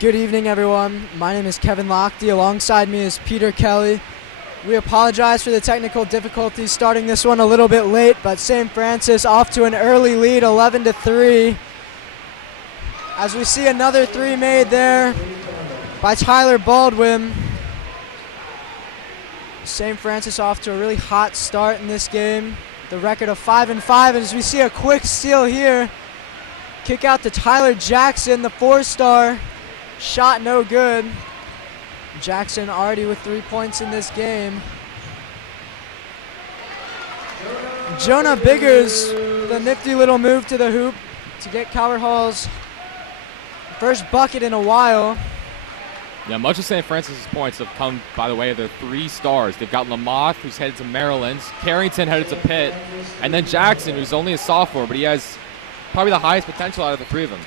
Good evening, everyone. My name is Kevin Lochte. Alongside me is Peter Kelly. We apologize for the technical difficulties starting this one a little bit late, but St. Francis off to an early lead, 11-3. As we see another three made there by Tyler Baldwin. St. Francis off to a really hot start in this game. The record of 5-5, as we see a quick steal here. Kick out to Tyler Jackson, the 4-star. Shot no good. Jackson already with 3 points in this game. Jonah Biggers, the nifty little move to the hoop to get Calvert Hall's first bucket in a while. Yeah, much of St. Francis's points have come by the way of their 3 stars. They've got Lamoth, who's headed to Maryland, Carrington headed to Pitt, and then Jackson, who's only a sophomore, but he has probably the highest potential out of the 3 of them.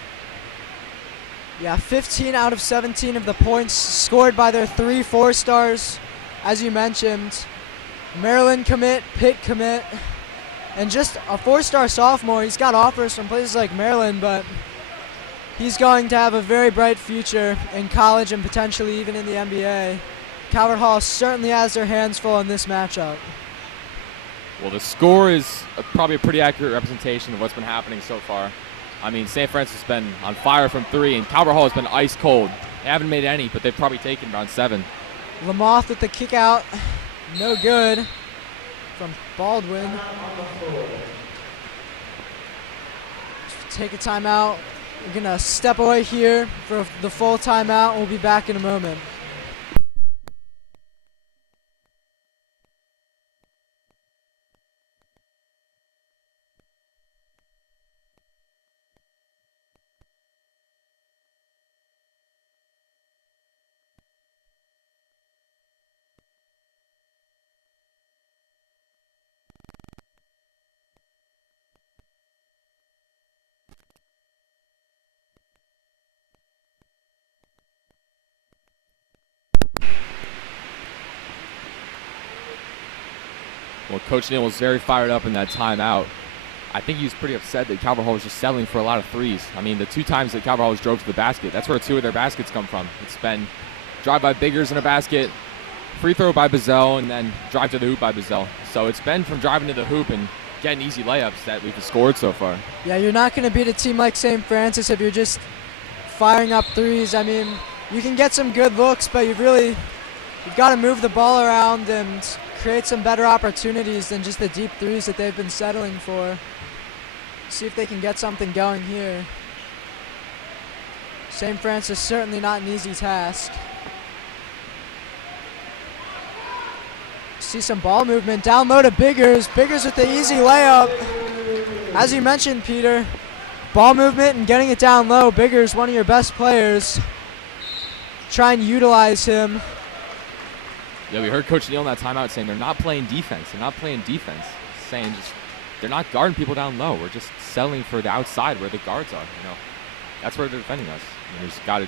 Yeah, 15 out of 17 of the points scored by their 3 4-stars, as you mentioned. Maryland commit, Pitt commit, and just a 4-star sophomore. He's got offers from places like Maryland, but he's going to have a very bright future in college and potentially even in the NBA. Calvert Hall certainly has their hands full in this matchup. Well, the score is probably a pretty accurate representation of what's been happening so far. I mean, St. Francis has been on fire from 3, and Calvert Hall has been ice cold. They haven't made any, but they've probably taken around 7. Lamoth with the kick out. No good from Baldwin. Take a timeout. We're going to step away here for the full timeout. We'll be back in a moment. Well, Coach Neal was very fired up in that timeout. I think he was pretty upset that Calvert Hall was just settling for a lot of 3s. I mean, the 2 times that Calvert Hall was drove to the basket, that's where 2 of their baskets come from. It's been drive by Biggers in a basket, free throw by Bazell, and then drive to the hoop by Bazell. So it's been from driving to the hoop and getting easy layups that we've scored so far. Yeah, you're not going to beat a team like St. Francis if you're just firing up 3s. I mean, you can get some good looks, but you've got to move the ball around and create some better opportunities than just the deep 3s that they've been settling for. See if they can get something going here. St. Francis certainly not an easy task. See some ball movement down low to Biggers. Biggers with the easy layup. As you mentioned, Peter, ball movement and getting it down low. Biggers, one of your best players. Try and utilize him. Yeah, we heard Coach Neal in that timeout saying they're not playing defense. They're not playing defense. Saying just they're not guarding people down low. We're just settling for the outside where the guards are. You know, that's where they're defending us. We just got to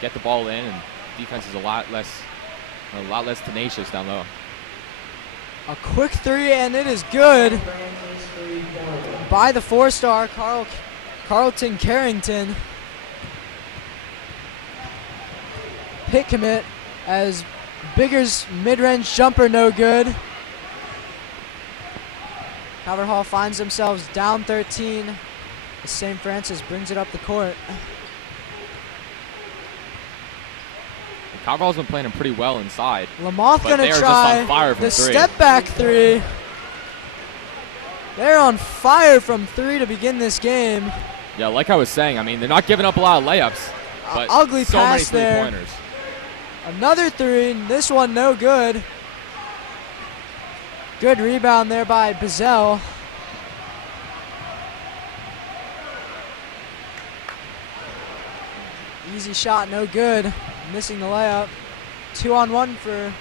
get the ball in, and defense is a lot less tenacious down low. A quick 3, and it is good by the 4-star Carlton Carrington. Pick commit as Biggers mid-range jumper no good. Calvert Hall finds themselves down 13 as St. Francis brings it up the court. Calvert Hall's been playing them pretty well inside. Lamoth gonna try the step back 3. They're on fire from 3 to begin this game. Yeah, like I was saying, I mean, they're not giving up a lot of layups, but ugly so pass many there. three-pointers. Another 3, this one no good. Good rebound there by Bazell. Easy shot, no good. Missing the layup. 2-on-1 for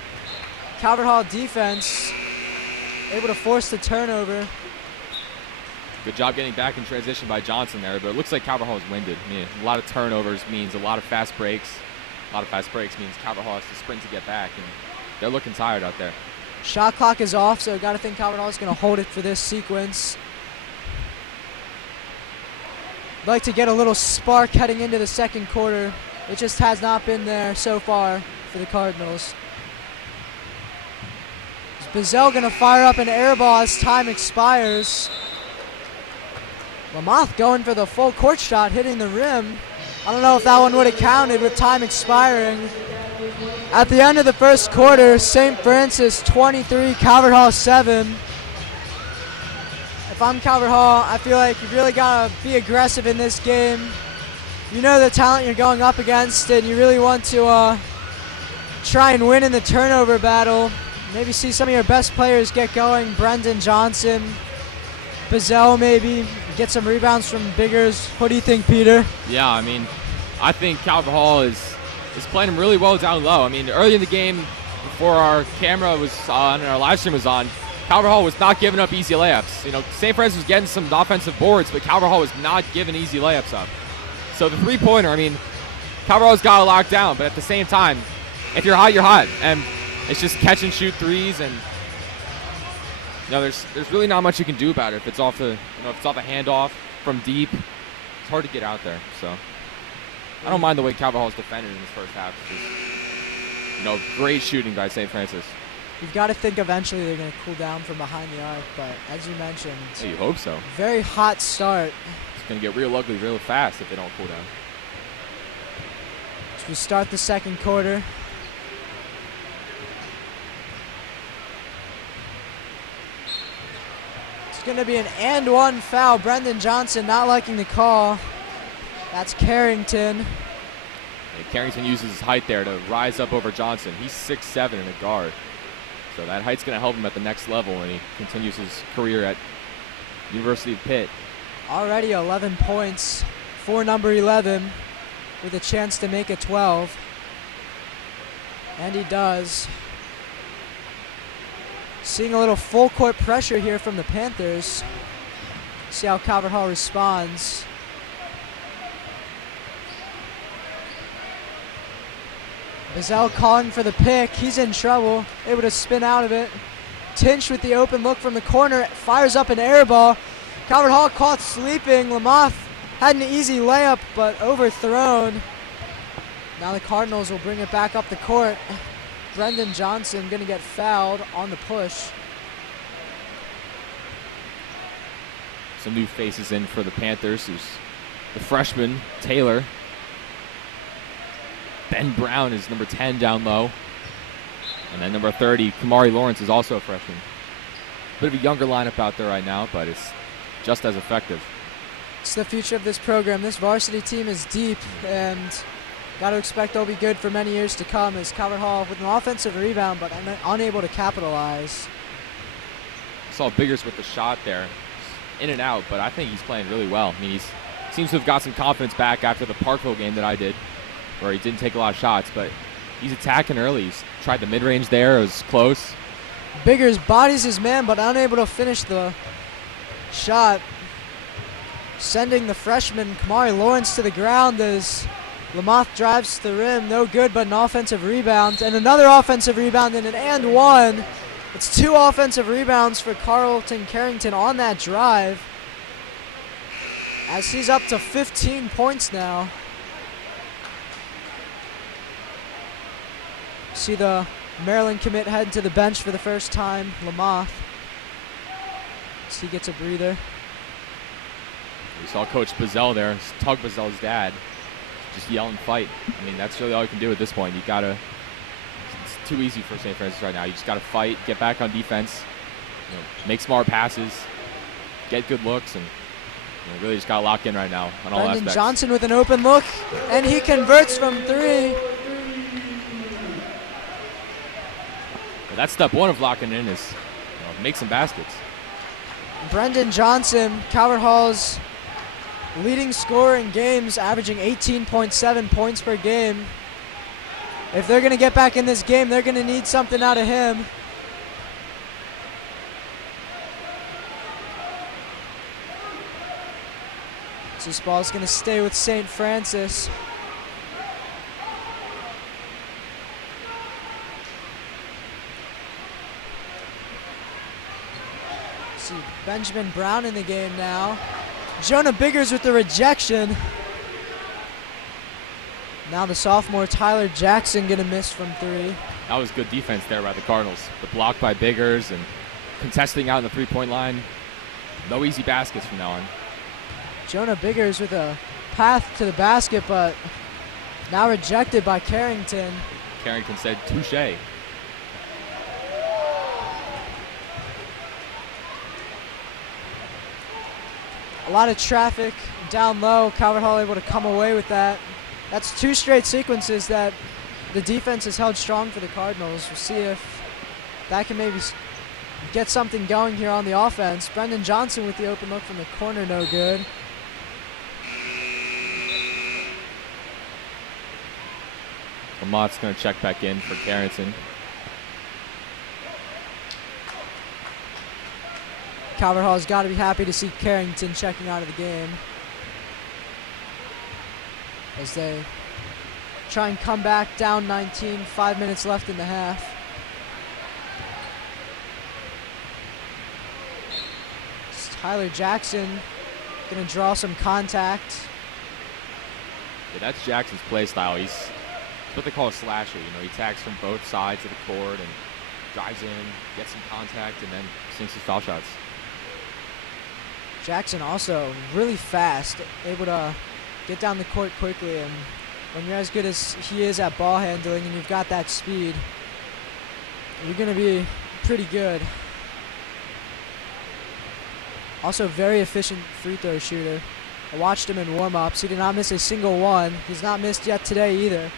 Calvert Hall defense. Able to force the turnover. Good job getting back in transition by Johnson there, but it looks like Calvert Hall is winded. I mean, a lot of turnovers means a lot of fast breaks. A lot of fast breaks means Calvert Hall has to sprint to get back, and they're looking tired out there. Shot clock is off, so got to think Calvert Hall is going to hold it for this sequence. Like to get a little spark heading into the second quarter. It just has not been there so far for the Cardinals. Bazell going to fire up an air ball as time expires. Lamoth going for the full court shot, hitting the rim. I don't know if that one would have counted with time expiring. At the end of the first quarter, St. Francis 23, Calvert Hall 7. If I'm Calvert Hall, I feel like you've really got to be aggressive in this game. You know the talent you're going up against, and you really want to try and win in the turnover battle. Maybe see some of your best players get going. Brendan Johnson, Bazell maybe, get some rebounds from Biggers. What do you think, Peter? Yeah, I mean, I think Calvert Hall is playing really well down low. I mean, early in the game, before our camera was on and our live stream was on, Calvert Hall was not giving up easy layups. You know, St. Francis was getting some offensive boards, but Calvert Hall was not giving easy layups up. So the three-pointer, I mean, Calvert Hall's got to lock down, but at the same time, if you're hot, you're hot. And it's just catch and shoot threes, and there's really not much you can do about it if it's off the if it's off a handoff from deep. It's hard to get out there. So I don't mind the way Calvert Hall's defended in this first half. It's just, great shooting by St. Francis. You've got to think eventually they're going to cool down from behind the arc, but as you mentioned, yeah, you hope so. Very hot start. It's going to get real ugly real fast if they don't cool down. As we start the second quarter. It's going to be an and one foul. Brendan Johnson not liking the call. That's Carrington. And Carrington uses his height there to rise up over Johnson. He's 6'7" and a guard. So that height's going to help him at the next level when he continues his career at University of Pitt. Already 11 points for number 11 with a chance to make it 12. And he does. Seeing a little full court pressure here from the Panthers. See how Calvert Hall responds. Bazell calling for the pick. He's in trouble. Able to spin out of it. Tinch with the open look from the corner. Fires up an air ball. Calvert Hall caught sleeping. Lamoth had an easy layup, but overthrown. Now the Cardinals will bring it back up the court. Brendan Johnson going to get fouled on the push. Some new faces in for the Panthers. There's the freshman, Taylor. Ben Brown is number 10 down low. And then number 30, Kamari Lawrence, is also a freshman. Bit of a younger lineup out there right now, but it's just as effective. It's the future of this program. This varsity team is deep, and got to expect they'll be good for many years to come, as Calvert Hall with an offensive rebound but unable to capitalize. I saw Biggers with the shot there. In and out, but I think he's playing really well. I mean, he seems to have got some confidence back after the Parkville game that I did, where he didn't take a lot of shots, but he's attacking early. He's tried the mid-range there. It was close. Biggers bodies his man, but unable to finish the shot. Sending the freshman Kamari Lawrence to the ground as Lamoth drives to the rim. No good, but an offensive rebound. And another offensive rebound and an and one. It's 2 offensive rebounds for Carlton Carrington on that drive, as he's up to 15 points now. See the Maryland commit head to the bench for the first time, Lamoth. As he gets a breather. We saw Coach Bazell there, Tug Bazell's dad, just yell and fight. I mean, that's really all you can do at this point. You gotta. It's too easy for St. Francis right now. You just gotta fight, get back on defense, make smart passes, get good looks, and really just gotta lock in right now on all Brendan aspects. Johnson with an open look, and he converts from 3. But that's step one of locking in, is make some baskets. Brendan Johnson, Calvert Hall's leading scorer in games, averaging 18.7 points per game. If they're going to get back in this game, they're going to need something out of him. So this ball's going to stay with St. Francis. See Benjamin Brown in the game now. Jonah Biggers with the rejection. Now the sophomore Tyler Jackson gonna miss from 3. That was good defense there by the Cardinals. The block by Biggers and contesting out in the three-point line. No easy baskets from now on. Jonah Biggers with a path to the basket, but now rejected by Carrington. Carrington said, touche. A lot of traffic down low. Calvert Hall able to come away with that. That's 2 straight sequences that the defense has held strong for the Cardinals. We'll see if that can maybe get something going here on the offense. Brendan Johnson with the open look from the corner, no good. Lamont's going to check back in for Carrington. Calvert Hall's got to be happy to see Carrington checking out of the game as they try and come back down 19, 5 minutes left in the half. It's Tyler Jackson going to draw some contact. Yeah, that's Jackson's play style. He's what they call a slasher. You know, he attacks from both sides of the court and drives in, gets some contact, and then sinks his foul shots. Jackson also really fast, able to get down the court quickly, and when you're as good as he is at ball handling and you've got that speed, you're going to be pretty good. Also very efficient free throw shooter. I watched him in warm-ups. He did not miss a single one. He's not missed yet today either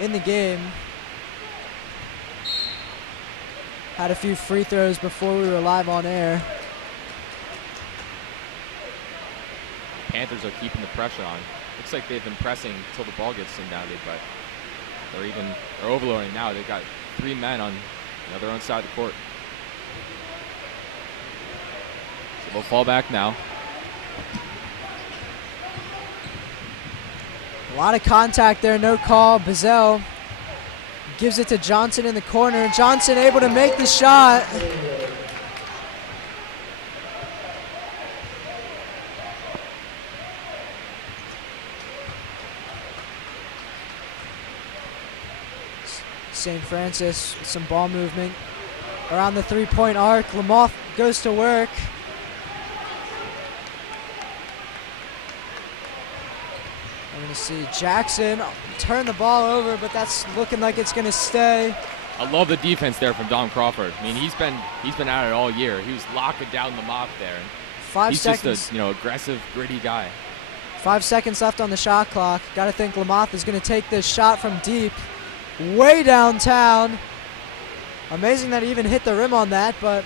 in the game. Had a few free throws before we were live on air. Panthers are keeping the pressure on. Looks like they've been pressing until the ball gets inbounded, but they're overloading now. They've got 3 men on their own side of the court. So they'll fall back now. A lot of contact there, no call. Bazell gives it to Johnson in the corner. Johnson able to make the shot. St. Francis with some ball movement around the 3-point arc. Lamoth goes to work. I'm going to see Jackson turn the ball over, but that's looking like it's going to stay. I love the defense there from Dom Crawford. I mean, he's been at it all year. He was locking down Lamoth there. 5 seconds. Just a aggressive, gritty guy. 5 seconds left on the shot clock. Got to think Lamoth is going to take this shot from deep, way downtown. Amazing that he even hit the rim on that, but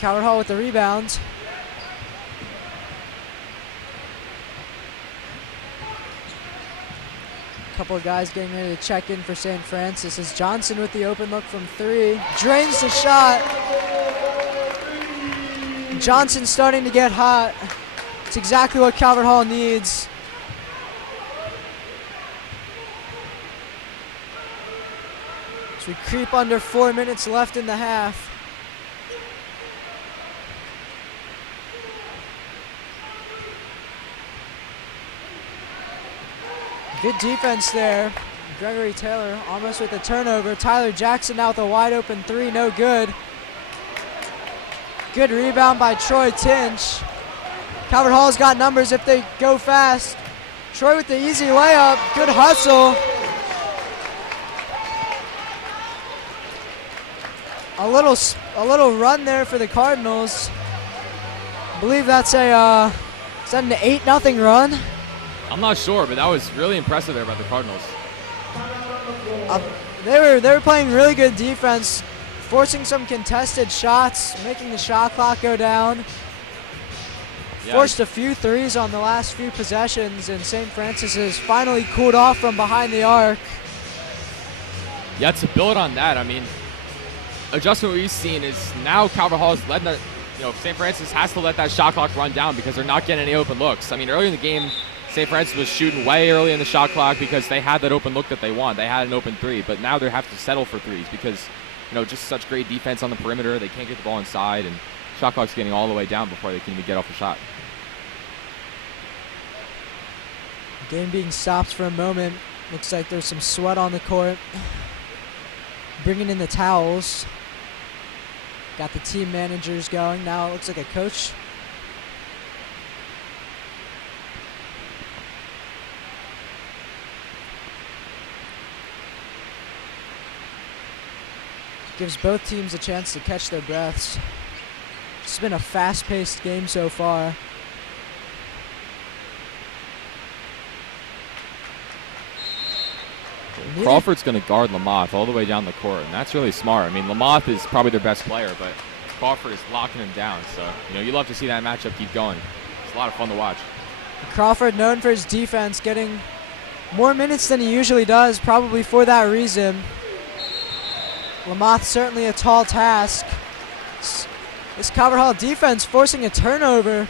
Calvert Hall with the rebound. A couple of guys getting ready to check in for St. Francis as Johnson with the open look from 3. Drains the shot. Johnson starting to get hot. It's exactly what Calvert Hall needs. As we creep under 4 minutes left in the half. Good defense there. Gregory Taylor almost with a turnover. Tyler Jackson now with a wide open 3, no good. Good rebound by Troy Tinch. Calvert Hall's got numbers if they go fast. Troy with the easy layup. Good hustle. A little run there for the Cardinals. I believe that's is that an 8-0 run? I'm not sure, but that was really impressive there by the Cardinals. They were playing really good defense, forcing some contested shots, making the shot clock go down. Yeah. Forced a few threes on the last few possessions, and St. Francis has finally cooled off from behind the arc. Yeah, to build on that, I mean, adjustment we've seen is now Calvert Hall is letting St. Francis has to let that shot clock run down because they're not getting any open looks. I mean, early in the game, St. Francis was shooting way early in the shot clock because they had that open look that they want. They had an open 3, but now they have to settle for 3s because, just such great defense on the perimeter. They can't get the ball inside, and shot clock's getting all the way down before they can even get off a shot. Game being stopped for a moment. Looks like there's some sweat on the court. Bringing in the towels. Got the team managers going. Now it looks like a coach. Gives both teams a chance to catch their breaths. It's been a fast-paced game so far. Crawford's going to guard Lamothe all the way down the court, and that's really smart. I mean, Lamothe is probably their best player, but Crawford is locking him down. So, you love to see that matchup keep going. It's a lot of fun to watch. Crawford, known for his defense, getting more minutes than he usually does, probably for that reason. Lamothe certainly a tall task. This Calvert Hall defense forcing a turnover,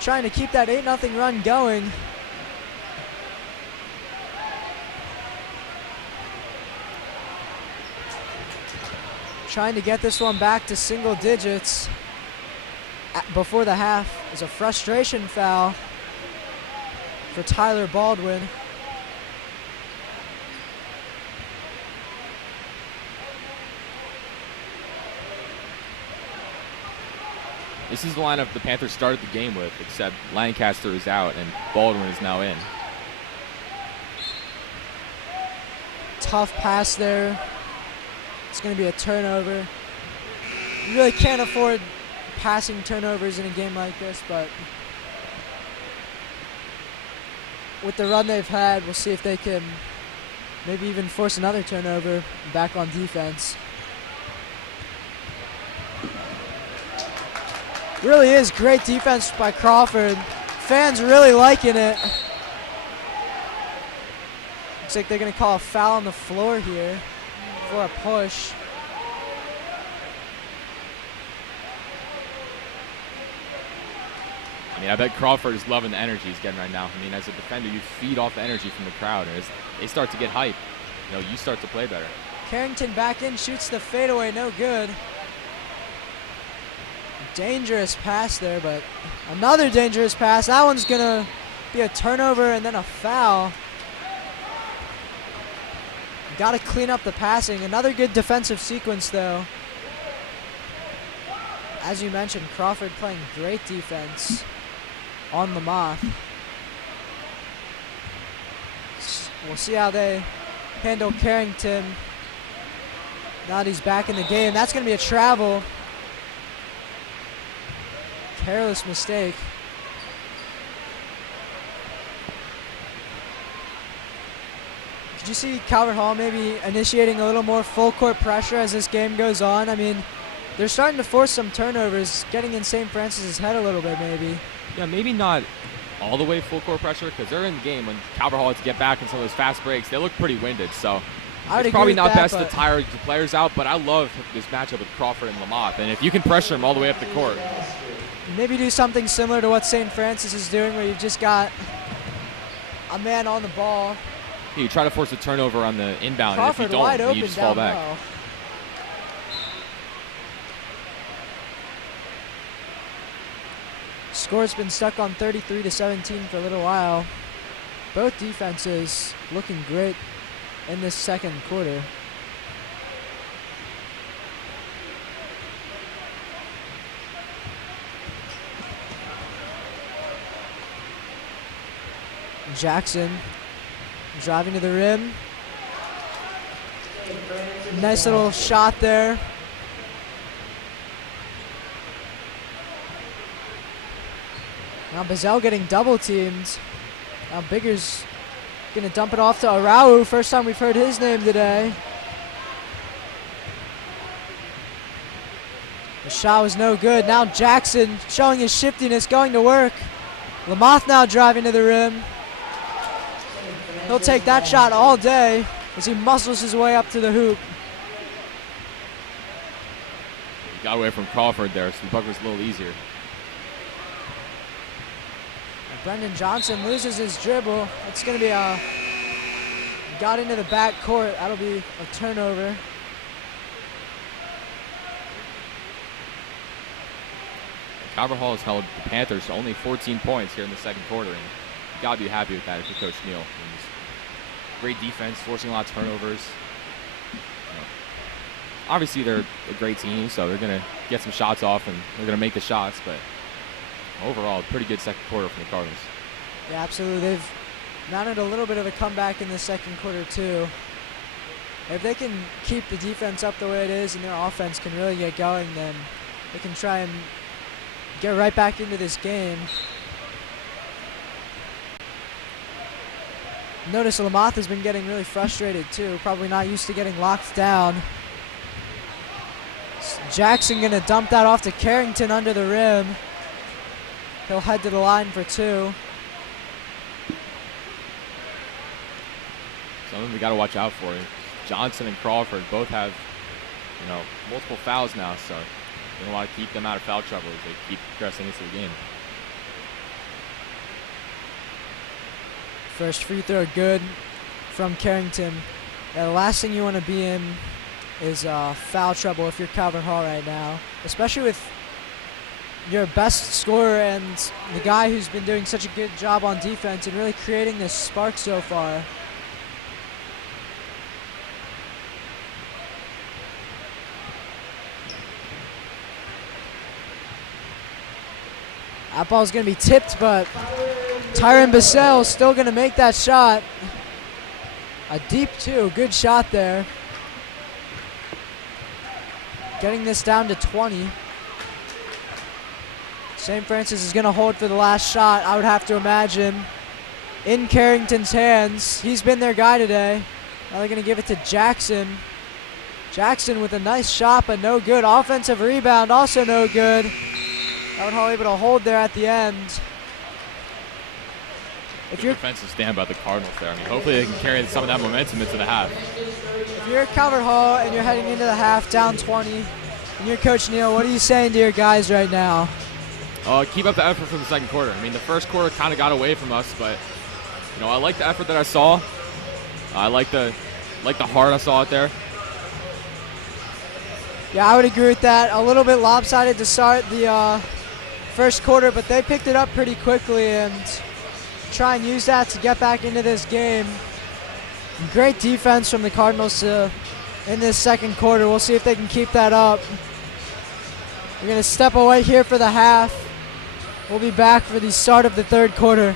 trying to keep that 8-0 run going. Trying to get this one back to single digits before the half. Is a frustration foul for Tyler Baldwin. This is the lineup the Panthers started the game with, except Lancaster is out and Baldwin is now in. Tough pass there. It's going to be a turnover. You really can't afford passing turnovers in a game like this, but with the run they've had, we'll see if they can maybe even force another turnover back on defense. Really is great defense by Crawford. Fans really liking it. Looks like they're going to call a foul on the floor here for a push. I mean, I bet Crawford is loving the energy he's getting right now. I mean, as a defender, you feed off the energy from the crowd. And as they start to get hype, you start to play better. Carrington back in, shoots the fadeaway, no good. Dangerous pass there, but another dangerous pass. That one's going to be a turnover and then a foul. Got to clean up the passing. Another good defensive sequence, though. As you mentioned, Crawford playing great defense on Lamothe. We'll see how they handle Carrington now that he's back in the game. That's going to be a travel. Careless mistake. Did you see Calvert Hall maybe initiating a little more full court pressure as this game goes on? I mean, they're starting to force some turnovers, getting in St. Francis's head a little bit maybe. Yeah, maybe not all the way full court pressure because they're in the game. When Calvert Hall had to get back in some of those fast breaks, they look pretty winded. So it's probably not best to tire the players out, but I love this matchup with Crawford and Lamothe. And if you can pressure them all the way up the court. Maybe do something similar to what St. Francis is doing where you've just got a man on the ball. You try to force a turnover on the inbound, Crawford and if you wide don't, open you just fall back. low. Score's been stuck on 33-17 for a little while. Both defenses looking great in this second quarter. Jackson driving to the rim. Nice little shot there. Now Bazell getting double teamed. Now Bigger's gonna dump it off to Arau. First time we've heard his name today. The shot was no good. Now Jackson showing his shiftiness, going to work. Lamothe now driving to the rim. He'll take that shot all day as he muscles his way up to the hoop. He got away from Crawford there, so the bucket was a little easier. Brendan Johnson loses his dribble. It's going to be got into the back court. That'll be a turnover. Calvert Hall has held the Panthers to only 14 points here in the second quarter, and you got to be happy with that if you're Coach Neal. great defense, forcing a lot of turnovers. Obviously, they're a great team, so they're going to get some shots off and they're going to make the shots. But overall, pretty good second quarter from the Cardinals. Yeah, absolutely. They've mounted a little bit of a comeback in the second quarter, too. If they can keep the defense up the way it is and their offense can really get going, then they can try and get right back into this game. Notice Lamothe has been getting really frustrated, too. Probably not used to getting locked down. Jackson going to dump that off to Carrington under the rim. He'll head to the line for two. Something we got to watch out for. Johnson and Crawford both have, multiple fouls now, so you're going to want to keep them out of foul trouble as they keep progressing into the game. First free throw good from Carrington. Yeah, the last thing you want to be in is foul trouble if you're Calvert Hall right now, especially with your best scorer and the guy who's been doing such a good job on defense and really creating this spark so far. That ball's going to be tipped, but Tyron Bissell still going to make that shot. A deep two. Good shot there. Getting this down to 20. St. Francis is going to hold for the last shot, I would have to imagine. In Carrington's hands. He's been their guy today. Now they're going to give it to Jackson. Jackson with a nice shot, but no good. Offensive rebound, also no good. Calvert Hall able to hold there at the end. If you're defensive stand by the Cardinals there. I mean, hopefully they can carry some of that momentum into the half. If you're Calvert Hall and you're heading into the half down 20, and you're Coach Neal, what are you saying to your guys right now? Keep up the effort from the second quarter. I mean, the first quarter kind of got away from us, but I like the effort that I saw. I like the heart I saw out there. Yeah, I would agree with that. A little bit lopsided to start the first quarter, but they picked it up pretty quickly and try and use that to get back into this game. Great defense from the Cardinals in this second quarter. We'll see if they can keep that up. We're going to step away here for the half. We'll be back for the start of the third quarter.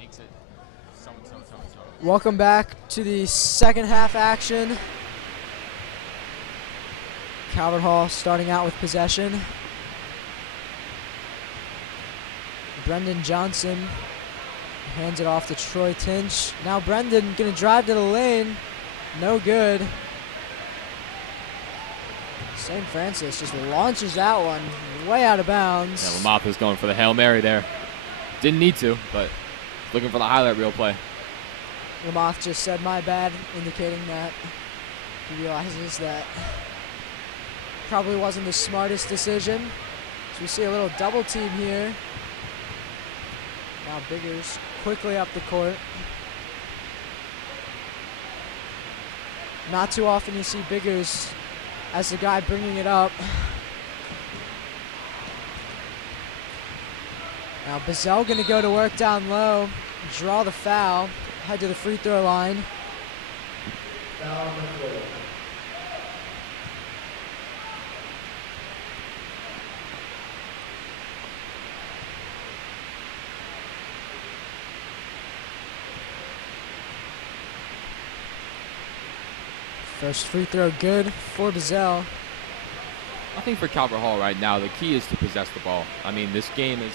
makes it so-and-so, so-and-so. Welcome back to the second half action. Calvert Hall starting out with possession. Brendan Johnson hands it off to Troy Tinch. Now Brendan gonna drive to the lane. No good. St. Francis just launches that one way out of bounds. Yeah, Lamothe is going for the Hail Mary there. Didn't need to, but looking for the highlight reel play. Lamothe just said my bad, indicating that he realizes that probably wasn't the smartest decision. So we see a little double team here. Now Biggers quickly up the court. Not too often you see Biggers as the guy bringing it up. Now Bazell gonna go to work down low, draw the foul, head to the free throw line. First free throw good for Bazell. I think for Calvert Hall right now, the key is to possess the ball. I mean, this game is,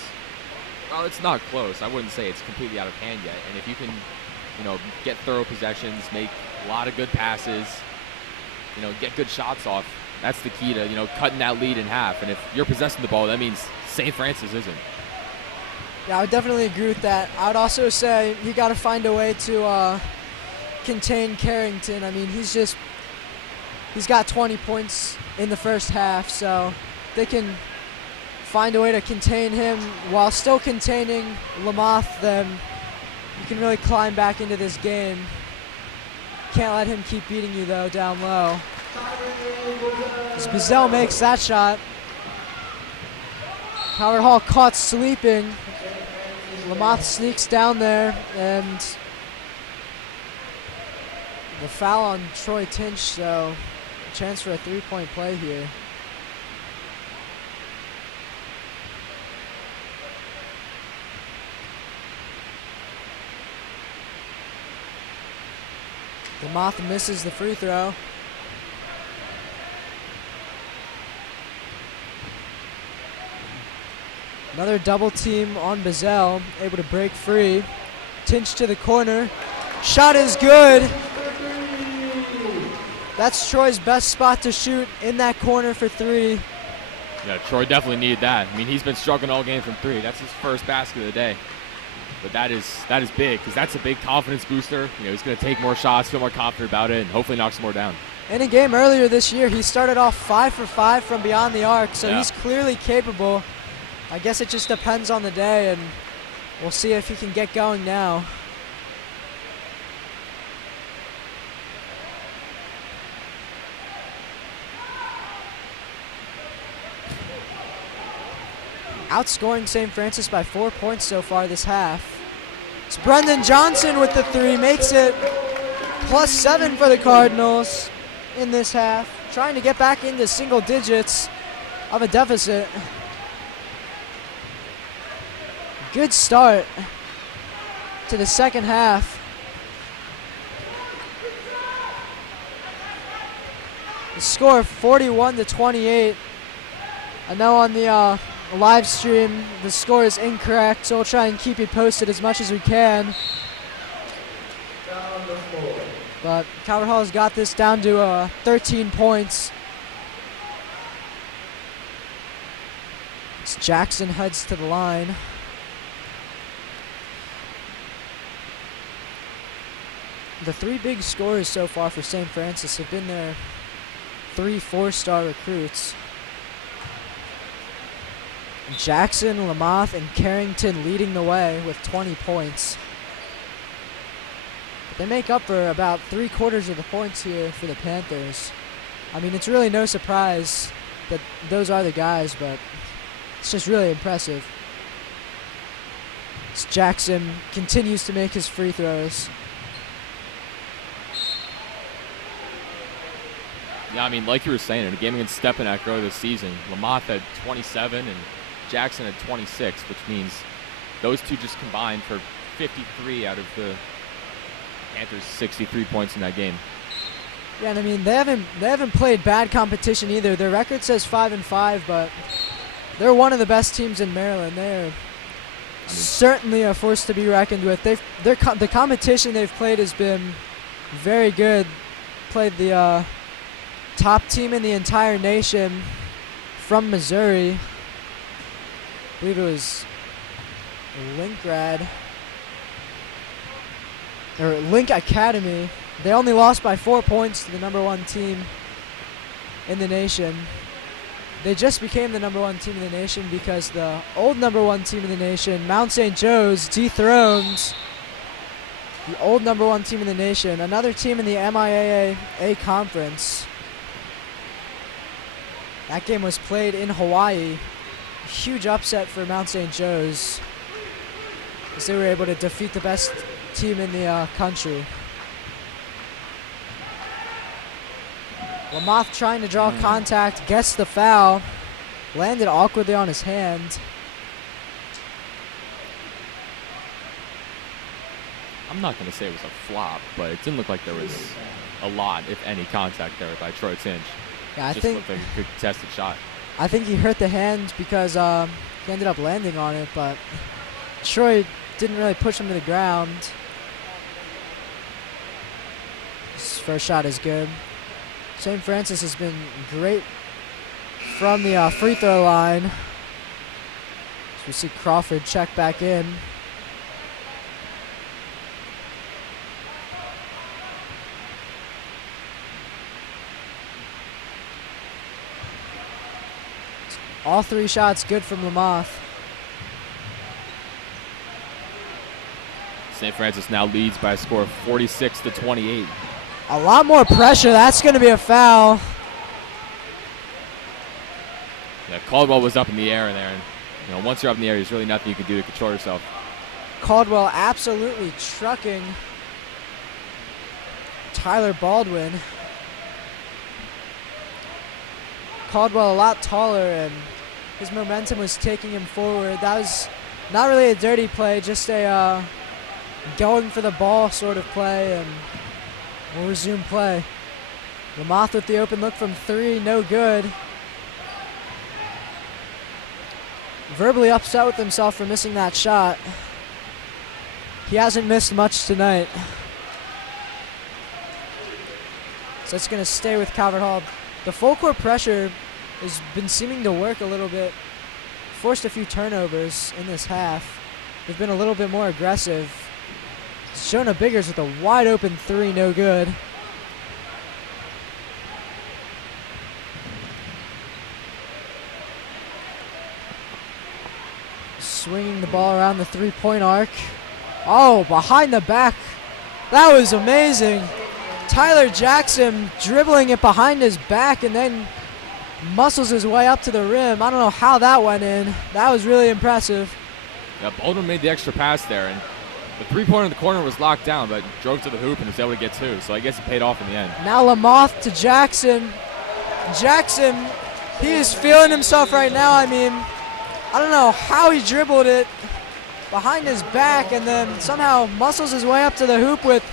well, it's not close. I wouldn't say it's completely out of hand yet. And if you can, get thorough possessions, make a lot of good passes, get good shots off, that's the key to, cutting that lead in half. And if you're possessing the ball, that means St. Francis isn't. Yeah, I would definitely agree with that. I would also say you got to find a way to contain Carrington. I mean, he's got 20 points in the first half, so they can find a way to contain him while still containing Lamothe, then you can really climb back into this game. Can't let him keep beating you, though, down low. As Bazell makes that shot. Calvert Hall caught sleeping. Lamothe sneaks down there, and the foul on Troy Tinch, so a chance for a three-point play here. Lamothe misses the free throw. Another double team on Bazell, able to break free. Tinch to the corner. Shot is good. That's Troy's best spot to shoot, in that corner for three. Yeah, Troy definitely needed that. I mean, he's been struggling all game from three. That's his first basket of the day. But that is big, because that's a big confidence booster. He's going to take more shots, feel more confident about it, and hopefully knock some more down. In a game earlier this year, he started off 5 for 5 from beyond the arc, so he's clearly capable. I guess it just depends on the day, and we'll see if he can get going now. Outscoring St. Francis by 4 points so far this half. It's Brendan Johnson with the three, makes it +7 for the Cardinals in this half. Trying to get back into single digits of a deficit. Good start to the second half. The score 41-28. I know on the live stream the score is incorrect, so we'll try and keep you posted as much as we can. But Calvert Hall has got this down to 13 points. As Jackson heads to the line. The three big scorers so far for St. Francis have been their 3 4-star recruits. Jackson, Lamothe, and Carrington leading the way with 20 points. But they make up for about 3/4 of the points here for the Panthers. I mean, it's really no surprise that those are the guys, but it's just really impressive. As Jackson continues to make his free throws. Yeah, I mean, like you were saying, in a game against Stepanak earlier this season, Lamothe had 27 and Jackson had 26, which means those two just combined for 53 out of the Panthers' 63 points in that game. Yeah, and I mean they haven't played bad competition either. Their record says 5-5, but they're one of the best teams in Maryland. They're certainly a force to be reckoned with. The competition they've played has been very good. Played the top team in the entire nation from Missouri. I believe it was Link Academy. They only lost by 4 points to the number 1 team in the nation. They just became the number 1 team in the nation because the old number 1 team in the nation, Mount St. Joe's, dethroned the old number 1 team in the nation, another team in the MIAA conference. That game was played in Hawaii. A huge upset for Mount St. Joe's as they were able to defeat the best team in the country. Lamoth trying to draw contact, gets the foul, landed awkwardly on his hand. I'm not going to say it was a flop, but it didn't look like there was a lot, if any, contact there by Troy Tinch. Yeah, it just looked like a good contested shot. I think he hurt the hand because he ended up landing on it, but Troy didn't really push him to the ground. His first shot is good. St. Francis has been great from the free throw line. So we see Crawford check back in. All 3 shots good from Lamoth. St. Francis now leads by a score of 46-28. A lot more pressure. That's going to be a foul. Yeah, Caldwell was up in the air in there. And, once you're up in the air, there's really nothing you can do to control yourself. Caldwell absolutely trucking Tyler Baldwin. Caldwell a lot taller, and his momentum was taking him forward. That was not really a dirty play, just a going for the ball sort of play, and we'll resume play. Lamoth with the open look from 3, no good. Verbally upset with himself for missing that shot. He hasn't missed much tonight. So it's going to stay with Calvert Hall. The full court pressure has been seeming to work a little bit. Forced a few turnovers in this half. They've been a little bit more aggressive. Shona Biggers with a wide open 3, no good. Swinging the ball around the 3-point arc. Oh, behind the back. That was amazing. Tyler Jackson dribbling it behind his back and then muscles his way up to the rim. I don't know how that went in. That was really impressive. Yeah, Baldwin made the extra pass there, and the 3-pointer in the corner was locked down, but drove to the hoop and was able to get 2, so I guess it paid off in the end. Now Lamoth to Jackson. Jackson, he is feeling himself right now. I mean, I don't know how he dribbled it behind his back and then somehow muscles his way up to the hoop with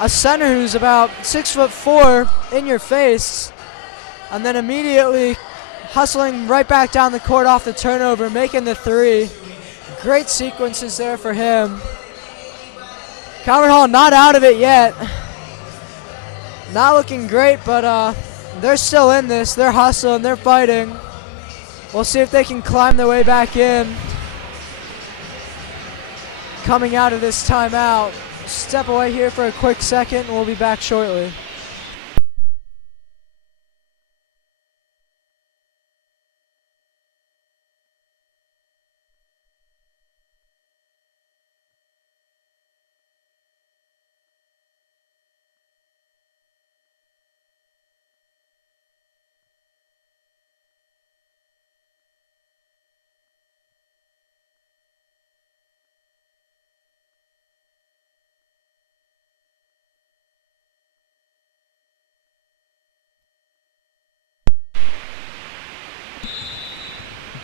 a center who's about 6'4" in your face, and then immediately hustling right back down the court off the turnover, making the 3. Great sequences there for him. Calvert Hall not out of it yet. Not looking great, but they're still in this. They're hustling, they're fighting. We'll see if they can climb their way back in. Coming out of this timeout. Step away here for a quick second, and we'll be back shortly.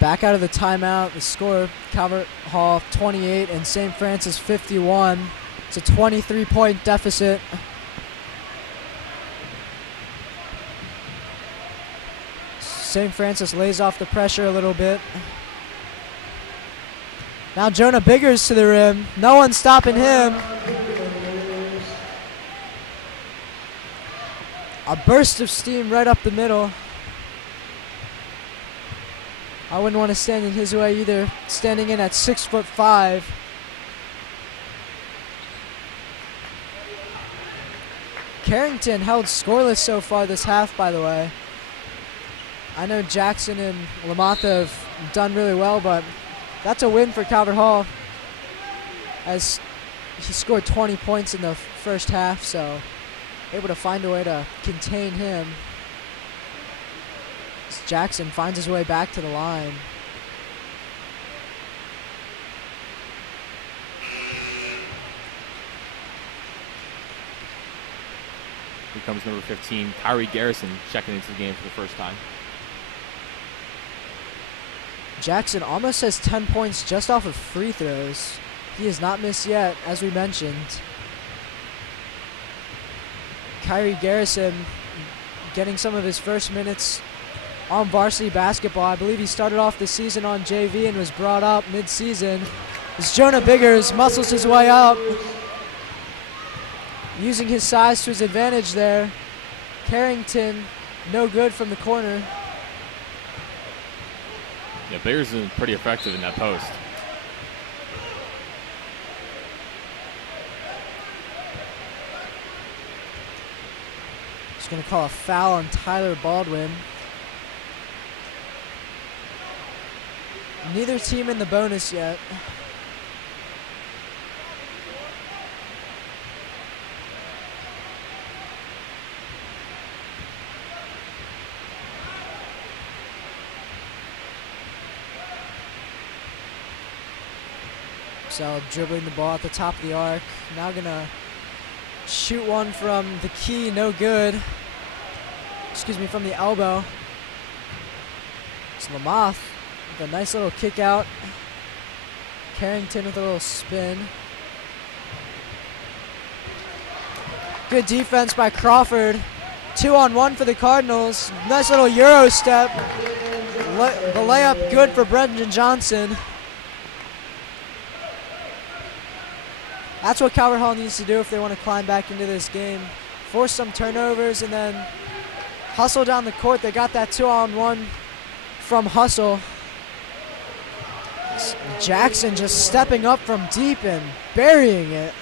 Back out of the timeout. The score, Calvert Hall 28 and St. Francis 51. It's a 23-point deficit. St. Francis lays off the pressure a little bit. Now Jonah Biggers to the rim. No one stopping him. A burst of steam right up the middle. I wouldn't want to stand in his way either, standing in at 6'5". Carrington held scoreless so far this half, by the way. I know Jackson and Lamothe have done really well, but that's a win for Calvert Hall, as he scored 20 points in the first half, so able to find a way to contain him. As Jackson finds his way back to the line. Here comes number 15, Kyrie Garrison, checking into the game for the first time. Jackson almost has 10 points just off of free throws. He has not missed yet, as we mentioned. Kyrie Garrison getting some of his first minutes on varsity basketball. I believe he started off the season on JV and was brought up mid-season. As Jonah Biggers muscles his way up, using his size to his advantage there. Carrington, no good from the corner. Yeah, Biggers is pretty effective in that post. He's going to call a foul on Tyler Baldwin. Neither team in the bonus yet. So dribbling the ball at the top of the arc. Now gonna shoot one from the key, no good. Excuse me, from the elbow. It's Lamothe with a nice little kick out. Carrington with a little spin. Good defense by Crawford. 2-on-1 for the Cardinals. Nice little Euro step. The layup good for Brendan Johnson. That's what Calvert Hall needs to do if they want to climb back into this game. Force some turnovers and then hustle down the court. They got that 2-on-1 from Hustle. Jackson just stepping up from deep and burying it.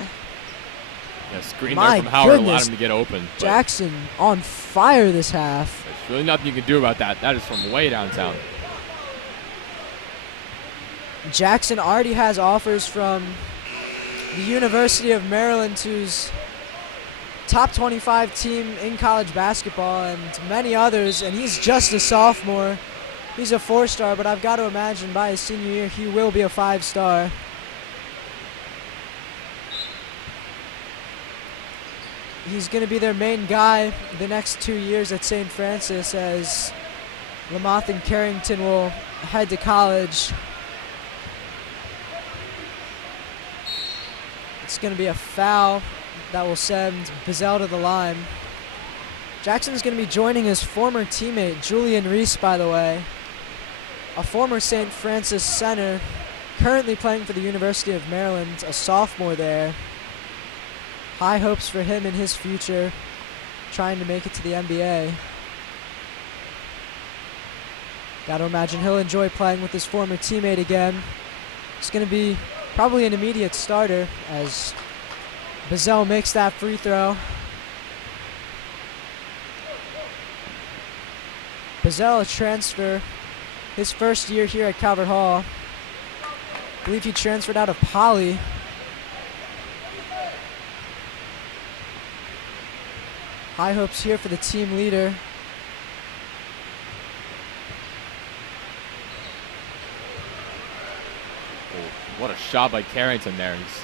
Yeah, screen there from Howard allowed him to get open. Jackson on fire this half. There's really nothing you can do about that. That is from way downtown. Jackson already has offers from the University of Maryland, who's top 25 team in college basketball, and many others, and he's just a sophomore. He's a 4-star, but I've got to imagine by his senior year he will be a 5-star. He's going to be their main guy the next 2 years at St. Francis, as Lamothe and Carrington will head to college. It's going to be a foul that will send Bizzell to the line. Jackson's going to be joining his former teammate, Julian Reese, by the way, a former St. Francis center, currently playing for the University of Maryland, a sophomore there. High hopes for him in his future, trying to make it to the NBA. Got to imagine he'll enjoy playing with his former teammate again. It's going to be probably an immediate starter as Bizzell makes that free throw. Bizzell, a transfer, his first year here at Calvert Hall. I believe he transferred out of Poly. High hopes here for the team leader. What a shot by Carrington there. He's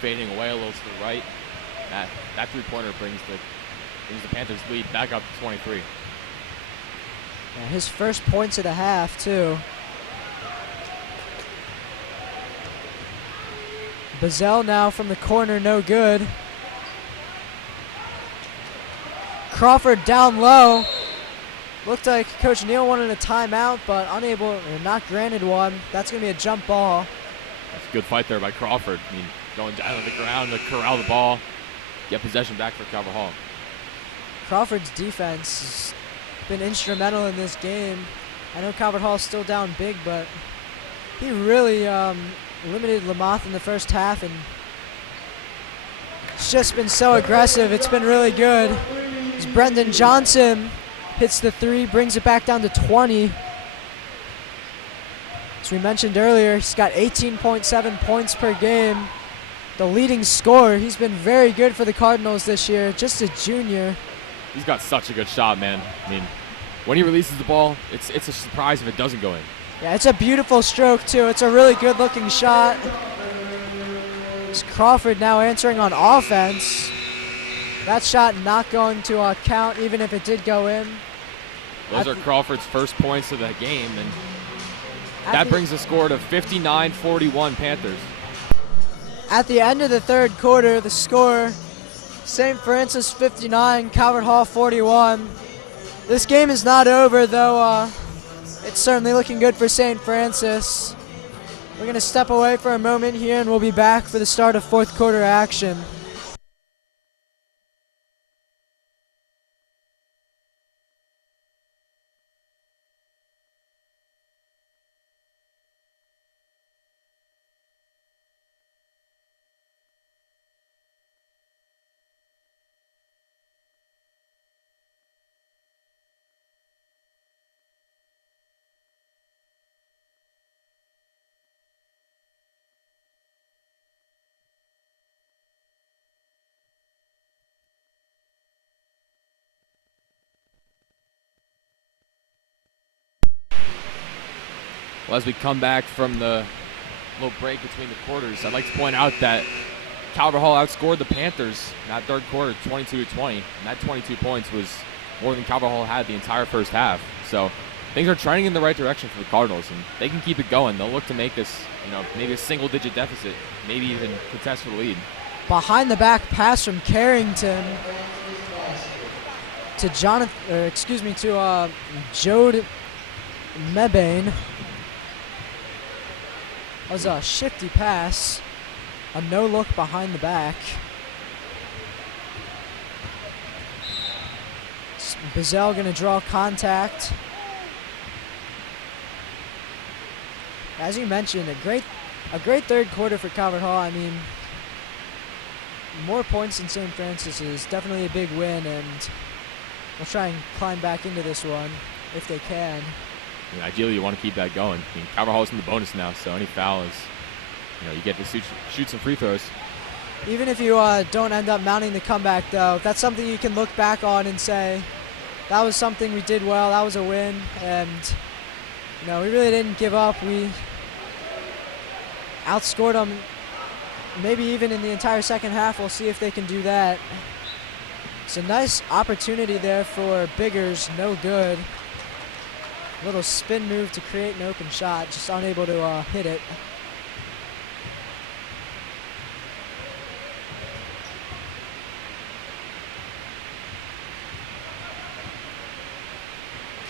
fading away a little to the right. That three-pointer brings the Panthers lead back up to 23. Yeah, his first points of the half, too. Bazell now from the corner, no good. Crawford down low. Looked like Coach Neal wanted a timeout, but unable, or not granted one. That's going to be a jump ball. That's a good fight there by Crawford. I mean, going down to the ground to corral the ball, get possession back for Calvert Hall. Crawford's defense has been instrumental in this game. I know Calvert Hall's still down big, but he really limited Lamothe in the first half, and it's just been so aggressive. It's been really good. As Brendan Johnson hits the three, brings it back down to 20. As we mentioned earlier, he's got 18.7 points per game. The leading scorer. He's been very good for the Cardinals this year, just a junior. He's got such a good shot, man. I mean, when he releases the ball, it's a surprise if it doesn't go in. Yeah, it's a beautiful stroke, too. It's a really good-looking shot. It's Crawford now answering on offense. That shot not going to count, even if it did go in. Those are Crawford's first points of the game, and that brings the score to 59-41 Panthers. At the end of the third quarter, the score, St. Francis 59, Calvert Hall 41. This game is not over, though. It's certainly looking good for St. Francis. We're going to step away for a moment here, and we'll be back for the start of fourth quarter action. Well, as we come back from the little break between the quarters, I'd like to point out that Calvert Hall outscored the Panthers in that third quarter 22-20, and that 22 points was more than Calvert Hall had the entire first half. So things are trending in the right direction for the Cardinals, and they can keep it going. They'll look to make this, maybe a single-digit deficit, maybe even contest for the lead. Behind the back pass from Carrington to Jode Mebane. That was a shifty pass. A no-look behind the back. Bazell going to draw contact. As you mentioned, a great third quarter for Calvert Hall. I mean, more points than St. Francis is definitely a big win, and we'll try and climb back into this one if they can. I mean, ideally, you want to keep that going. I mean, Calvert Hall's in the bonus now, so any foul is, you get to shoot some free throws. Even if you don't end up mounting the comeback, though, that's something you can look back on and say, that was something we did well, that was a win, and, we really didn't give up. We outscored them, maybe even in the entire second half. We'll see if they can do that. It's a nice opportunity there for Biggers, no good. Little spin move to create an open shot, just unable to hit it.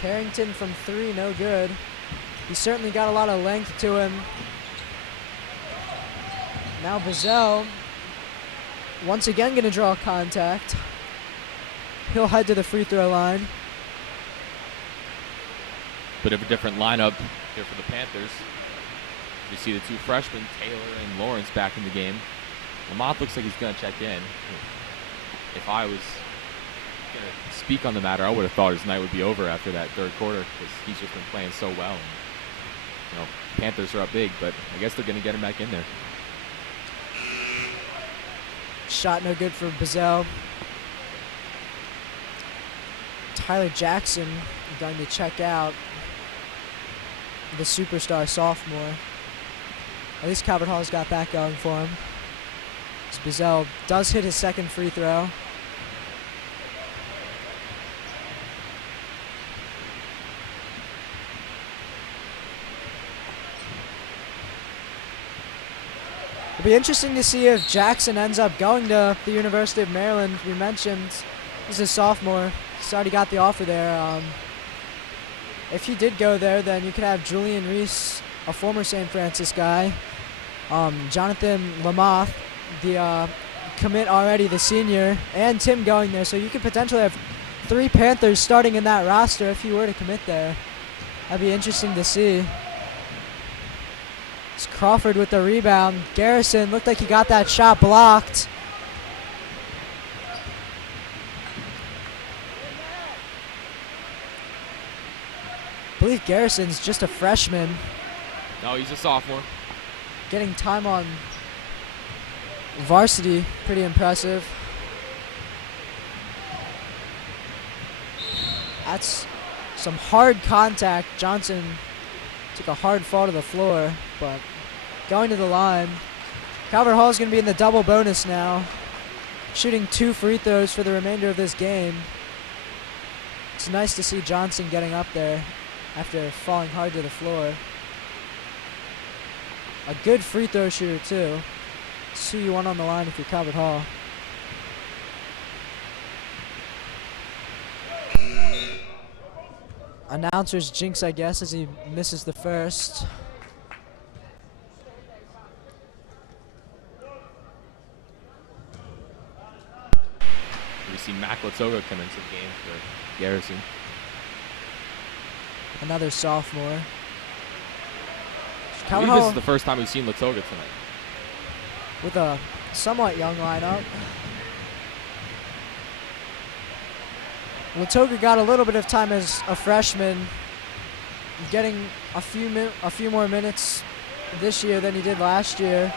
Carrington from three, no good. He's certainly got a lot of length to him. Now Bazell, once again going to draw contact. He'll head to the free throw line. Bit of a different lineup here for the Panthers. You see the two freshmen, Taylor and Lawrence, back in the game. Lamothe looks like he's going to check in. If I was going to speak on the matter, I would have thought his night would be over after that third quarter because he's just been playing so well. And, Panthers are up big, but I guess they're going to get him back in there. Shot no good for Bazell. Tyler Jackson going to check out, the superstar sophomore. At least Calvert Hall's got that going for him. As Bazell does hit his second free throw. It'll be interesting to see if Jackson ends up going to the University of Maryland. We mentioned he's a sophomore. He's already got the offer there. If he did go there, then you could have Julian Reese, a former St. Francis guy, Jonathan Lamoth, the commit already, the senior, and Tim going there. So you could potentially have 3 Panthers starting in that roster if he were to commit there. That'd be interesting to see. It's Crawford with the rebound. Garrison looked like he got that shot blocked. I believe Garrison's just a freshman. No, he's a sophomore. Getting time on Varsity, pretty impressive. That's some hard contact. Johnson took a hard fall to the floor, but going to the line. Calvert Hall is going to be in the double bonus now, shooting 2 free throws for the remainder of this game. It's nice to see Johnson getting up there after falling hard to the floor. A good free throw shooter, too. It's who you want on the line if you're Calvert Hall. Announcer's jinx, I guess, as he misses the first. We see Mac Latoga come into the game for Garrison. Another sophomore. I believe this is the first time we've seen Latoga tonight. With a somewhat young lineup. Latoga got a little bit of time as a freshman, getting a few more minutes this year than he did last year.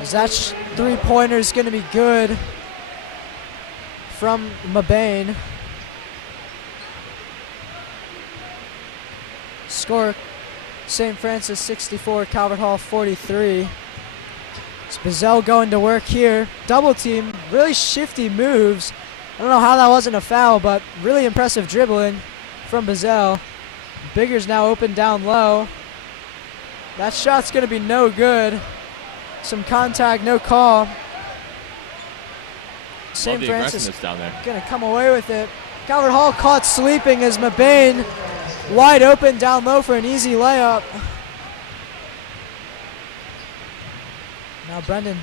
As that 3-pointer is going to be good from Mabane. Score: St. Francis 64, Calvert Hall 43. It's Bazell going to work here. Double team, really shifty moves. I don't know how that wasn't a foul, but really impressive dribbling from Bazell. Biggers now open down low. That shot's going to be no good. Some contact, no call. St. Francis down there. Going to come away with it. Calvert Hall caught sleeping as Mabane wide open down low for an easy layup. Now Brendan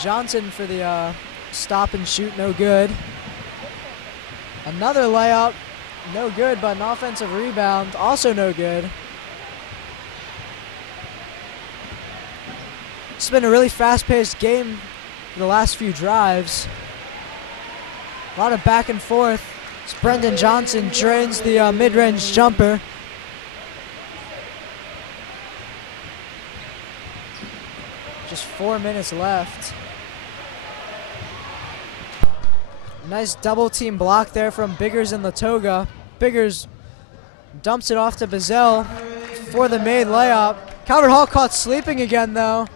Johnson for the stop and shoot, no good. Another layup, no good, but an offensive rebound, also no good. It's been a really fast-paced game for the last few drives. A lot of back and forth. As Brendan Johnson drains the mid-range jumper. Just 4 minutes left. Nice double team block there from Biggers and Latoga. Biggers dumps it off to Bazell for the made layup. Calvert Hall caught sleeping again, though.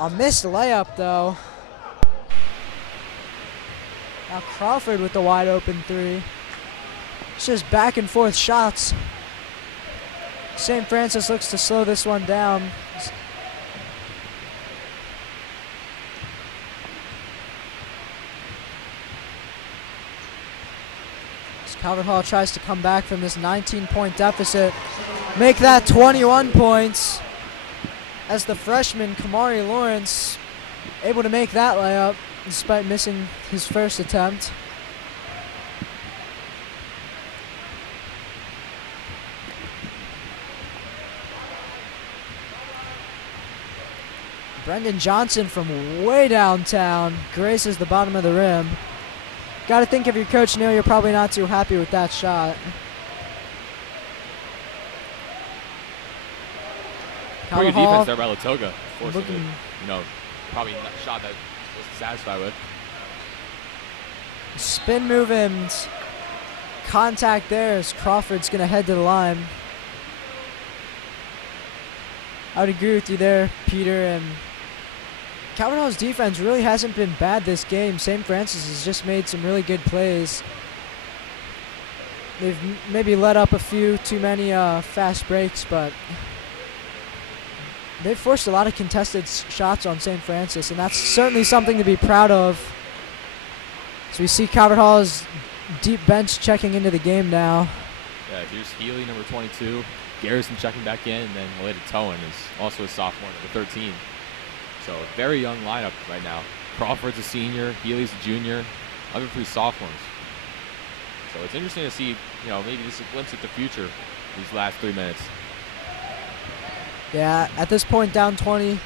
A missed layup, though. Now Crawford with the wide open 3. It's just back and forth shots. St. Francis looks to slow this one down. Calvert Hall tries to come back from this 19-point deficit, make that 21 points, as the freshman Kamari Lawrence able to make that layup despite missing his first attempt. Brendan Johnson from way downtown graces the bottom of the rim. Got to think if you're Coach Neal, you're probably not too happy with that shot. Pretty good defense there by Latoga. Forcing it, probably not a shot that wasn't satisfied with. Spin move and contact there as Crawford's going to head to the line. I would agree with you there, Peter. And Calvert Hall's defense really hasn't been bad this game. St. Francis has just made some really good plays. They've maybe let up a few too many fast breaks, but they've forced a lot of contested shots on St. Francis, and that's certainly something to be proud of. So we see Calvert Hall's deep bench checking into the game now. Yeah, here's Healy, number 22. Garrison checking back in, and then Maleta Towan is also a sophomore, number 13. So a very young lineup right now. Crawford's a senior, Healy's a junior, other 3 sophomores. So it's interesting to see, maybe this is a glimpse at the future these last 3 minutes. Yeah, at this point, down 20,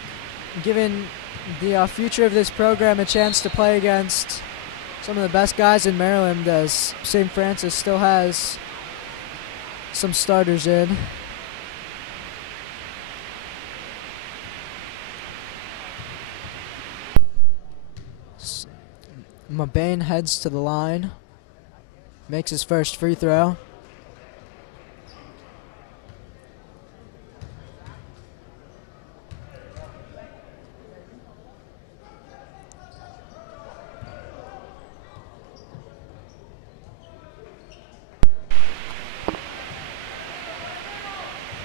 giving the future of this program a chance to play against some of the best guys in Maryland, as St. Francis still has some starters in. Mabane heads to the line, makes his first free throw.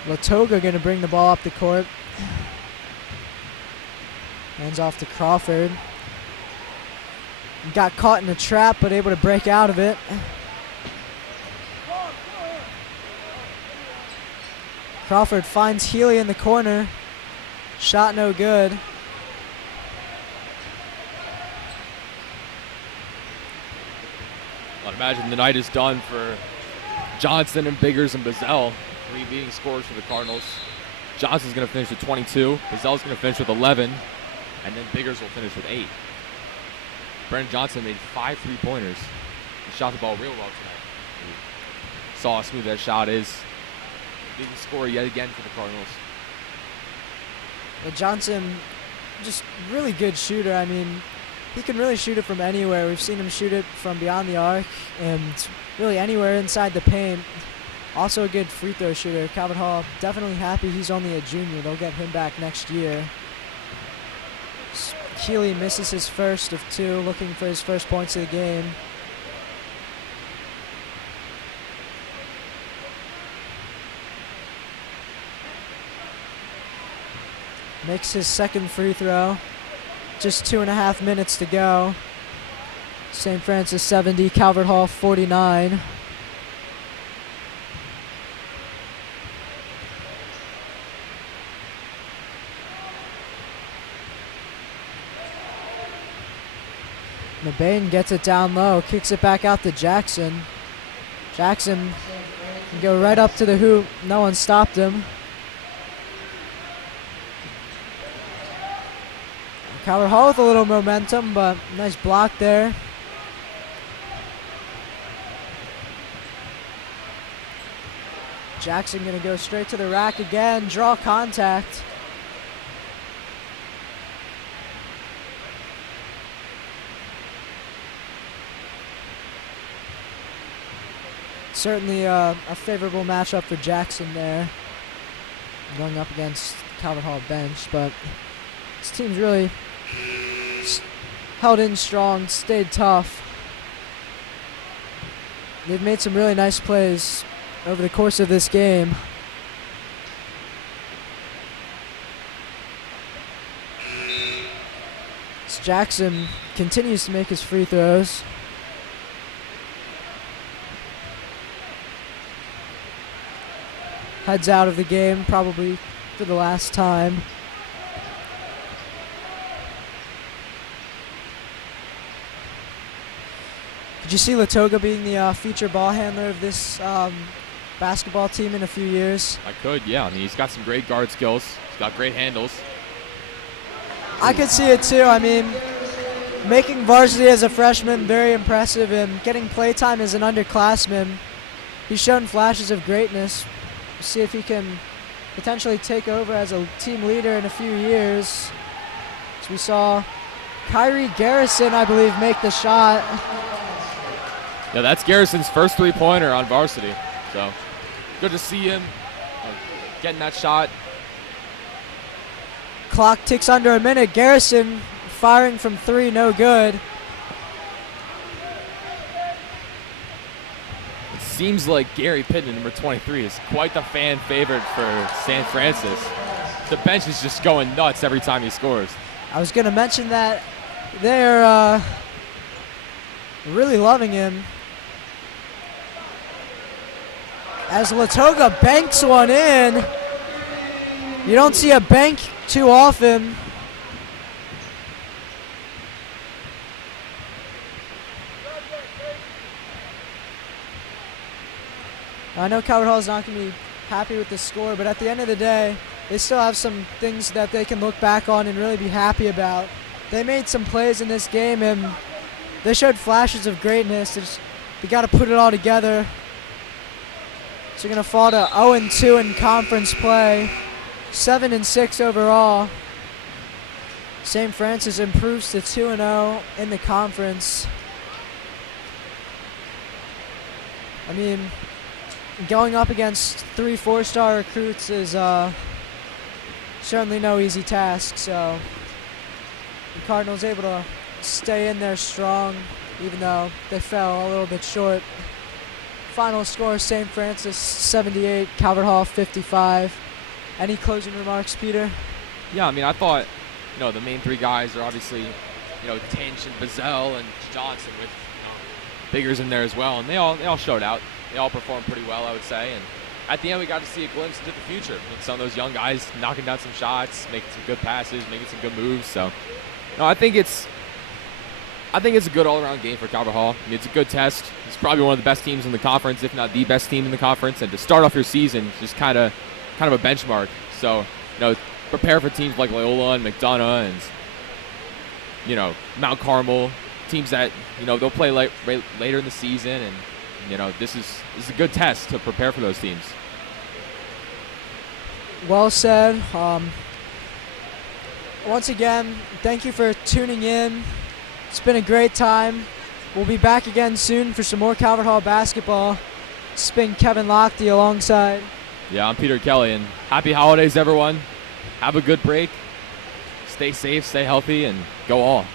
Latoga going to bring the ball up the court. Hands off to Crawford. Got caught in a trap, but able to break out of it. Crawford finds Healy in the corner. Shot no good. I'd imagine the night is done for Johnson and Biggers and Bazell. 3 leading scorers for the Cardinals. Johnson's going to finish with 22. Bazell's going to finish with 11. And then Biggers will finish with 8. Brennan Johnson made 5 3-pointers. He shot the ball real well tonight. He saw how smooth that shot is. Leading scorer yet again for the Cardinals. Well, Johnson, just really good shooter. I mean, he can really shoot it from anywhere. We've seen him shoot it from beyond the arc and really anywhere inside the paint. Also a good free throw shooter. Calvert Hall definitely happy he's only a junior. They'll get him back next year. Healy misses his first of 2, looking for his first points of the game. Makes his second free throw. Just 2.5 minutes to go. St. Francis 70, Calvert Hall 49. Mabane gets it down low, kicks it back out to Jackson. Jackson can go right up to the hoop. No one stopped him. Calvert Hall with a little momentum, but nice block there. Jackson going to go straight to the rack again, draw contact. Certainly a favorable matchup for Jackson there, going up against Calvert Hall bench, but this team's really held in strong, stayed tough. They've made some really nice plays over the course of this game. As Jackson continues to make his free throws. Heads out of the game, probably for the last time. Did you see Latoga being the feature ball handler of this basketball team in a few years? I could, yeah. I mean, he's got some great guard skills. He's got great handles. I could see it too. I mean, making varsity as a freshman, very impressive, and getting playtime as an underclassman. He's shown flashes of greatness. See if he can potentially take over as a team leader in a few years. So we saw Kyrie Garrison, I believe, make the shot. Yeah, that's Garrison's first 3-pointer on varsity. So good to see him getting that shot. Clock ticks under a minute. Garrison firing from 3, no good. It seems like Gary Pittman, number 23, is quite the fan favorite for St. Francis. the bench is just going nuts every time he scores. I was going to mention that they're really loving him. As Latoga banks one in. You don't see a bank too often. I know Calvert Hall is not going to be happy with the score, but at the end of the day, they still have some things that they can look back on and really be happy about. They made some plays in this game, and they showed flashes of greatness. They got to put it all together. So they're going to fall to 0-2 in conference play, 7-6 overall. St. Francis improves to 2-0 in the conference. I mean, going up against 3 4-star recruits is certainly no easy task. So the Cardinals able to stay in there strong, even though they fell a little bit short. Final score: St. Francis 78, Calvert Hall 55. Any closing remarks, Peter? Yeah, I mean, I thought, the main 3 guys are obviously, Tinch and Bazell and Johnson with Biggers in there as well, and they all showed out. They all performed pretty well, I would say, and at the end we got to see a glimpse into the future with some of those young guys knocking down some shots, making some good passes, making some good moves. So, I think it's a good all-around game for Calvert Hall. I mean, it's a good test. It's probably one of the best teams in the conference, if not the best team in the conference, and to start off your season, just kind of a benchmark. So, prepare for teams like Loyola and McDonough and, Mount Carmel, teams that, they'll play later in the season, and, this is a good test to prepare for those teams. Well said. Once again, thank you for tuning in. It's been a great time. We'll be back again soon for some more Calvert Hall basketball. It's been Kevin Lochte alongside. Yeah, I'm Peter Kelly, and happy holidays, everyone. Have a good break. Stay safe, stay healthy, and go all.